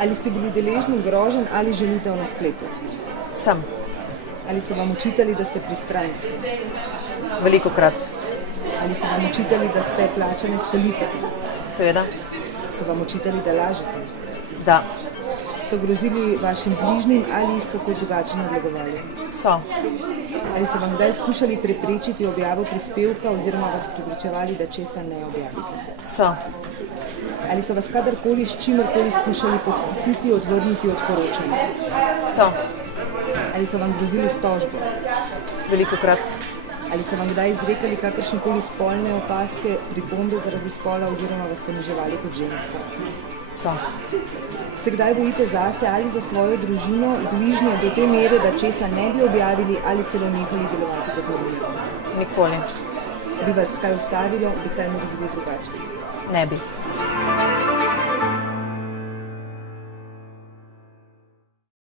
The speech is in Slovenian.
Ali ste bili deležni groženj ali žalitev na spletu? Sem. Ali so vam očitali, da ste pristranski? Velikokrat. Ali so vam očitali, da ste plačanec šalite? Seveda. So vam očitali, da lažete? Da. So grozili vašim bližnjim ali jih kako drugače nadlegovali? So. Ali so vam kdaj skušali preprečiti objavo prispevka oziroma vas prepričevali, da česa ne objavite? So. Ali so vas kadarkoli s čimerkoli skušali podkupiti, odvrniti od poročanja? So. Ali so vam grozili s tožbo? Velikokrat. Ali so vam kdaj izrekali kakršnekoli spolne opazke, pripombe zaradi spola oziroma vas poniževali kot žensko? So. Se kdaj bojite zase ali za svojo družino, bližnje do te mere, da česa ne bi objavili ali celo nehali delovati kot novinarji? Nikoli. Bi vas kaj ustavilo, bi kaj naredili drugače? Ne bi.